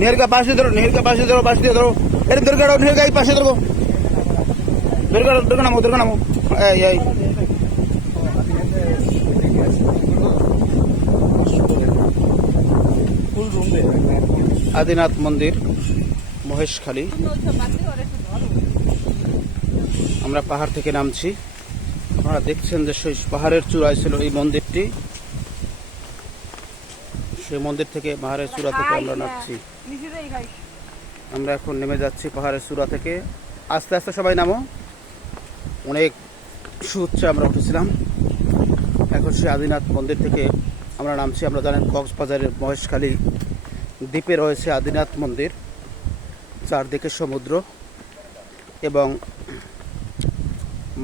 নেহরগা পাশে ধরো নেহরগা পাশে ধরো, পাশে দিয়ে ধরো। এর দুর্গা নেহরগা এই পাশে ধরবো। দুর্গা দুর্গা নামো দুর্গা নামো। আদিনাথ মন্দির, মহেশখালী। আমরা পাহাড় থেকে নামছি। আপনারা দেখছেন যে সেই পাহাড়ের চূড়ায় ছিল এই মন্দিরটি। সেই মন্দির থেকে পাহাড়ের চূড়া থেকে আমরা নামছি। আমরা এখন নেমে যাচ্ছি পাহাড়ের চূড়া থেকে। আস্তে আস্তে সবাই নামো। অনেক সুউচ্চে আমরা উঠেছিলাম। এখন সেই আদিনাথ মন্দির থেকে আমরা নামছি। আমরা জানেন কক্সবাজারের মহেশখালী দ্বীপে রয়েছে আদিনাথ মন্দির চারদিকে সমুদ্র এবং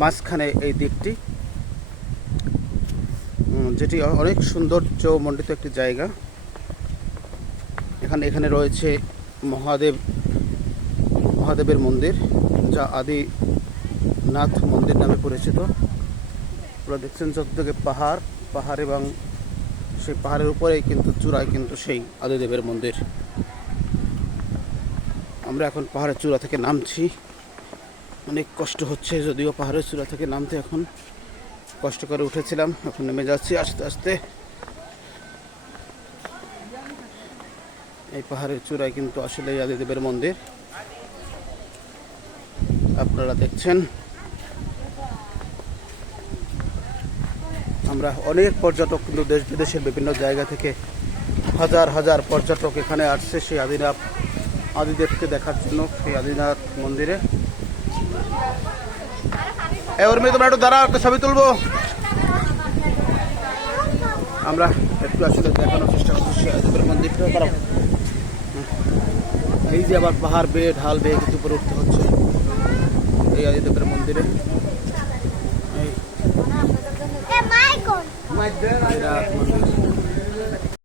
মাঝখানে এই দ্বীপটি যেটি অনেক সৌন্দর্য মণ্ডিত একটি জায়গা। এখানে এখানে রয়েছে মহাদেব, মহাদেবের মন্দির, যা আদিনাথ মন্দির নামে পরিচিত। আপনারা দেখছেন চতুর্দিকে পাহাড় পাহাড় এবং সেই পাহাড়ের উপরেই কিন্তু, চূড়ায় কিন্তু সেই আদিদেবের মন্দির। আমরা এখন পাহাড়ের চূড়া থেকে নামছি। অনেক কষ্ট হচ্ছে, যদিও পাহাড়ের চূড়া থেকে নামতে এখন। কষ্ট করে উঠেছিলাম, এখন নেমে যাচ্ছি আস্তে আস্তে। এই পাহাড়ের চূড়ায় কিন্তু আসলে আদিদেবের মন্দির। আপনারা দেখছেন। আমরা অনেক পর্যটক কিন্তু দেশ বিদেশের বিভিন্ন জায়গা থেকে হাজার হাজার পর্যটক এখানে আসছে সেই আদিনাথ আদিদেবকে দেখার জন্য, সেই আদিনাথ মন্দিরে। তোমরা একটু ছবি তুলবো। আমরা একটু আসলে দেখানোর চেষ্টা করছি সেই আদিদেবের মন্দিরটা। এই যে আবার পাহাড় বেয়ে ঢাল বেয়ে কিন্তু উপরে উঠতে হচ্ছে। এই আদিদেবের মন্দিরে। এই মন্দির।